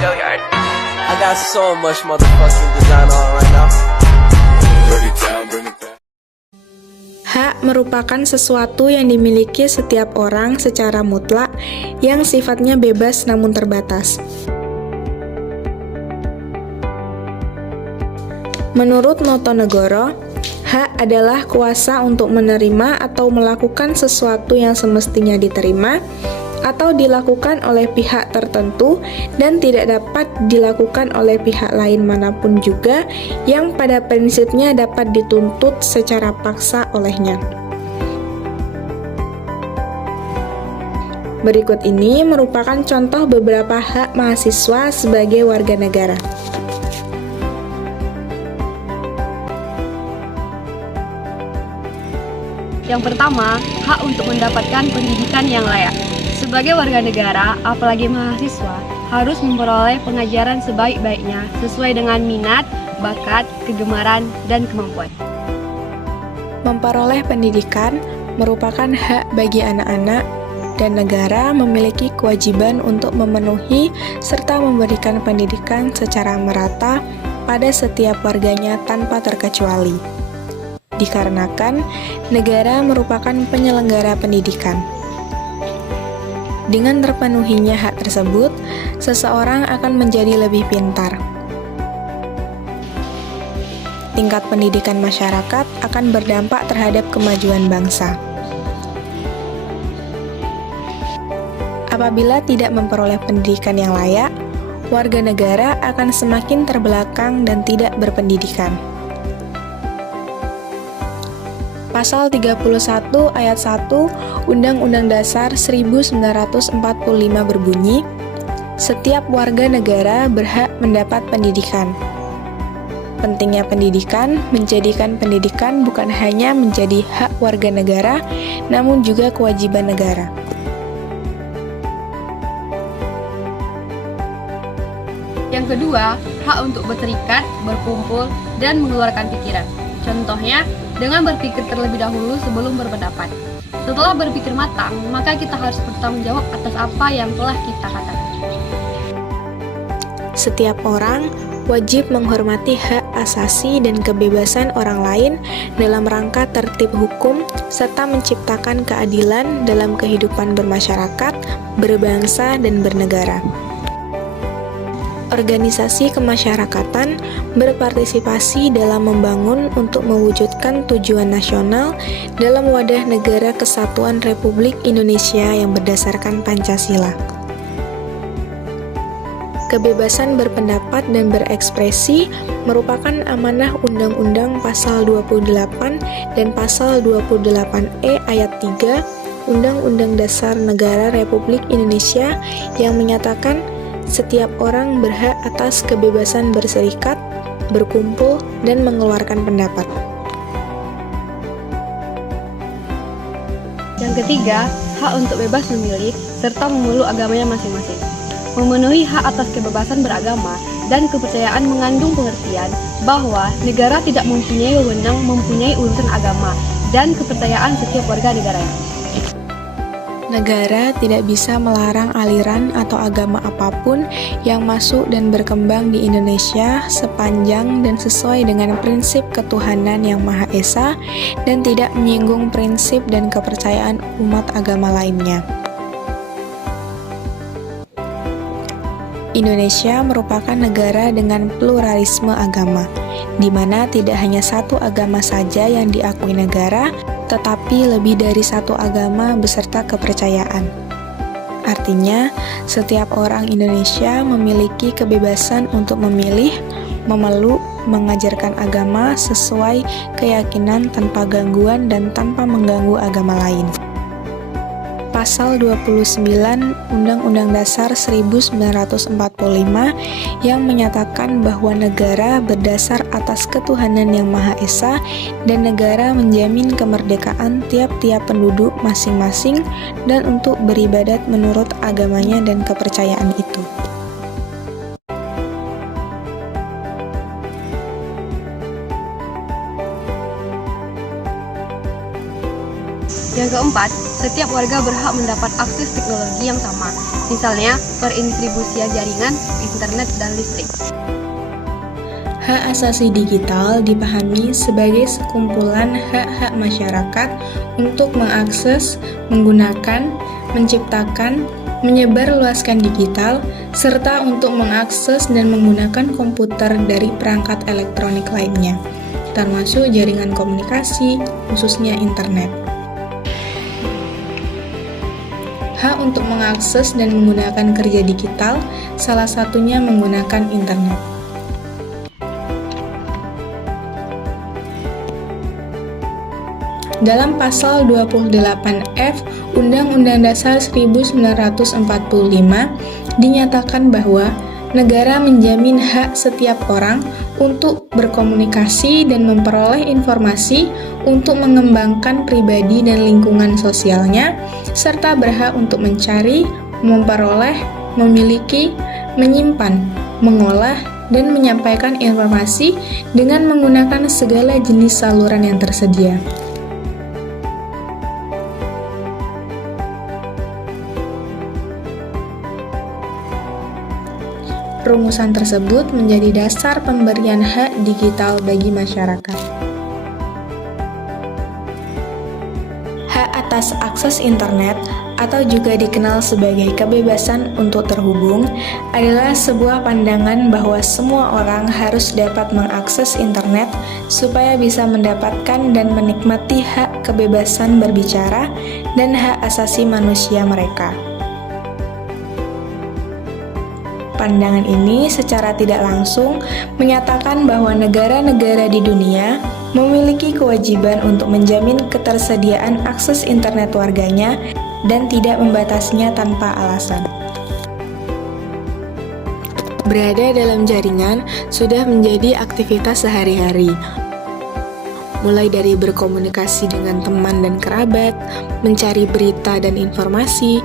Go yard. I got so much motherfucking design on right now. Hak merupakan sesuatu yang dimiliki setiap orang secara mutlak yang sifatnya bebas namun terbatas. Menurut Notonegoro, hak adalah kuasa untuk menerima atau melakukan sesuatu yang semestinya diterima atau dilakukan oleh pihak tertentu dan tidak dapat dilakukan oleh pihak lain manapun juga yang pada prinsipnya dapat dituntut secara paksa olehnya. Berikut ini merupakan contoh beberapa hak mahasiswa sebagai warga negara. Yang pertama, hak untuk mendapatkan pendidikan yang layak. Sebagai warga negara, apalagi mahasiswa, harus memperoleh pengajaran sebaik-baiknya sesuai dengan minat, bakat, kegemaran, dan kemampuan. Memperoleh pendidikan merupakan hak bagi anak-anak, dan negara memiliki kewajiban untuk memenuhi serta memberikan pendidikan secara merata pada setiap warganya tanpa terkecuali. Dikarenakan negara merupakan penyelenggara pendidikan. Dengan terpenuhinya hak tersebut, seseorang akan menjadi lebih pintar. Tingkat pendidikan masyarakat akan berdampak terhadap kemajuan bangsa. Apabila tidak memperoleh pendidikan yang layak, warga negara akan semakin terbelakang dan tidak berpendidikan. Pasal 31 ayat 1 Undang-Undang Dasar 1945 berbunyi, setiap warga negara berhak mendapat pendidikan. Pentingnya pendidikan menjadikan pendidikan bukan hanya menjadi hak warga negara, namun juga kewajiban negara. Yang kedua, hak untuk berserikat, berkumpul, dan mengeluarkan pikiran. Contohnya, dengan berpikir terlebih dahulu sebelum berpendapat. Setelah berpikir matang, maka kita harus bertanggung jawab atas apa yang telah kita katakan. Setiap orang wajib menghormati hak asasi dan kebebasan orang lain dalam rangka tertib hukum serta menciptakan keadilan dalam kehidupan bermasyarakat, berbangsa, dan bernegara. Organisasi kemasyarakatan berpartisipasi dalam membangun untuk mewujudkan tujuan nasional dalam wadah negara kesatuan Republik Indonesia yang berdasarkan Pancasila. Kebebasan berpendapat dan berekspresi merupakan amanah Undang-Undang Pasal 28 dan Pasal 28E ayat 3 Undang-Undang Dasar Negara Republik Indonesia yang menyatakan setiap orang berhak atas kebebasan berserikat, berkumpul, dan mengeluarkan pendapat. Yang ketiga, hak untuk bebas memilih serta memeluk agamanya masing-masing. Memenuhi hak atas kebebasan beragama dan kepercayaan mengandung pengertian bahwa negara tidak mempunyai wewenang mempunyai urusan agama dan kepercayaan setiap warga negaranya. Negara tidak bisa melarang aliran atau agama apapun yang masuk dan berkembang di Indonesia sepanjang dan sesuai dengan prinsip ketuhanan yang Maha Esa dan tidak menyinggung prinsip dan kepercayaan umat agama lainnya. Indonesia merupakan negara dengan pluralisme agama, di mana tidak hanya satu agama saja yang diakui negara, tetapi lebih dari satu agama beserta kepercayaan. Artinya, setiap orang Indonesia memiliki kebebasan untuk memilih, memeluk, mengajarkan agama sesuai keyakinan tanpa gangguan dan tanpa mengganggu agama lain. Pasal 29 Undang-Undang Dasar 1945 yang menyatakan bahwa negara berdasar atas ketuhanan yang Maha Esa dan negara menjamin kemerdekaan tiap-tiap penduduk masing-masing dan untuk beribadat menurut agamanya dan kepercayaan itu. Yang keempat, setiap warga berhak mendapat akses teknologi yang sama. misalnya perindistribusian jaringan, internet, dan listrik. Hak asasi digital dipahami sebagai sekumpulan hak-hak masyarakat untuk mengakses, menggunakan, menciptakan, menyebarluaskan digital, serta untuk mengakses dan menggunakan komputer dari perangkat elektronik lainnya, termasuk jaringan komunikasi, khususnya internet. Hak untuk mengakses dan menggunakan kerja digital, salah satunya menggunakan internet. Dalam pasal 28F Undang-Undang Dasar 1945 dinyatakan bahwa negara menjamin hak setiap orang untuk berkomunikasi dan memperoleh informasi untuk mengembangkan pribadi dan lingkungan sosialnya, serta berhak untuk mencari, memperoleh, memiliki, menyimpan, mengolah, dan menyampaikan informasi dengan menggunakan segala jenis saluran yang tersedia. Rumusan tersebut menjadi dasar pemberian hak digital bagi masyarakat. Hak atas akses internet, atau juga dikenal sebagai kebebasan untuk terhubung, adalah sebuah pandangan bahwa semua orang harus dapat mengakses internet supaya bisa mendapatkan dan menikmati hak kebebasan berbicara dan hak asasi manusia mereka. Pandangan ini secara tidak langsung menyatakan bahwa negara-negara di dunia memiliki kewajiban untuk menjamin ketersediaan akses internet warganya dan tidak membatasinya tanpa alasan. Berada dalam jaringan sudah menjadi aktivitas sehari-hari, mulai dari berkomunikasi dengan teman dan kerabat, mencari berita dan informasi,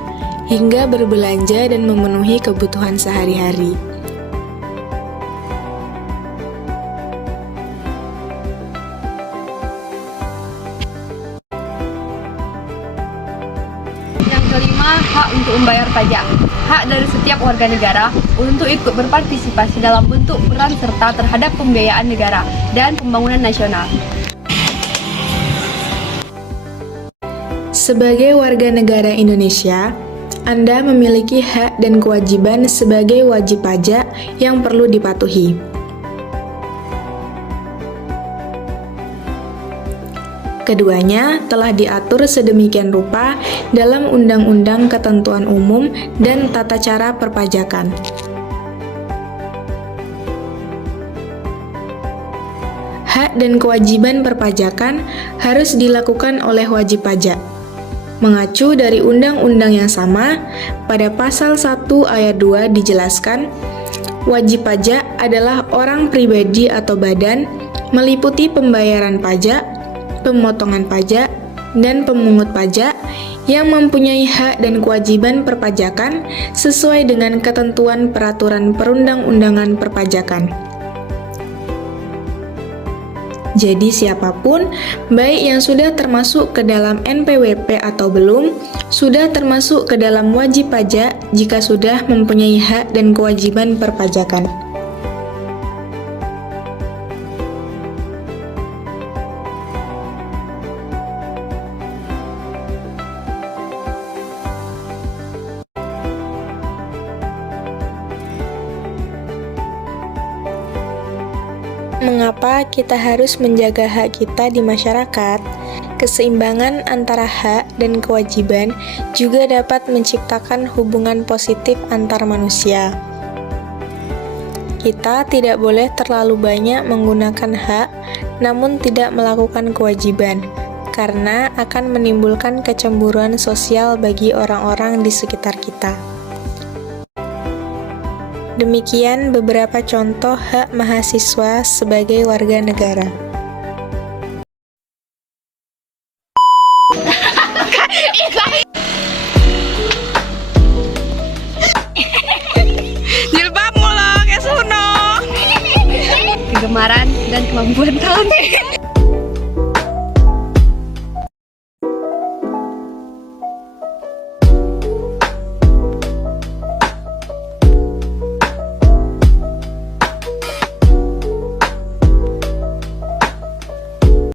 hingga berbelanja dan memenuhi kebutuhan sehari-hari. Yang kelima, hak untuk membayar pajak. Hak dari setiap warga negara untuk ikut berpartisipasi dalam bentuk peran serta terhadap pembiayaan negara dan pembangunan nasional. Sebagai warga negara Indonesia, Anda memiliki hak dan kewajiban sebagai wajib pajak yang perlu dipatuhi. Keduanya telah diatur sedemikian rupa dalam Undang-Undang Ketentuan Umum dan Tata Cara Perpajakan. Hak dan kewajiban perpajakan harus dilakukan oleh wajib pajak. Mengacu dari undang-undang yang sama, pada pasal 1 ayat 2 dijelaskan, wajib pajak adalah orang pribadi atau badan, meliputi pembayaran pajak, pemotongan pajak, dan pemungut pajak yang mempunyai hak dan kewajiban perpajakan sesuai dengan ketentuan peraturan perundang-undangan perpajakan. Jadi siapapun, baik yang sudah termasuk ke dalam NPWP atau belum, sudah termasuk ke dalam wajib pajak jika sudah mempunyai hak dan kewajiban perpajakan. Mengapa kita harus menjaga hak kita di masyarakat? Keseimbangan antara hak dan kewajiban juga dapat menciptakan hubungan positif antar manusia. Kita tidak boleh terlalu banyak menggunakan hak, namun tidak melakukan kewajiban, karena akan menimbulkan kecemburuan sosial bagi orang-orang di sekitar kita. Demikian beberapa contoh hak mahasiswa sebagai warga negara. Jilbabmu loh, kayak Suno. Kegemaran dan kemampuan kamu.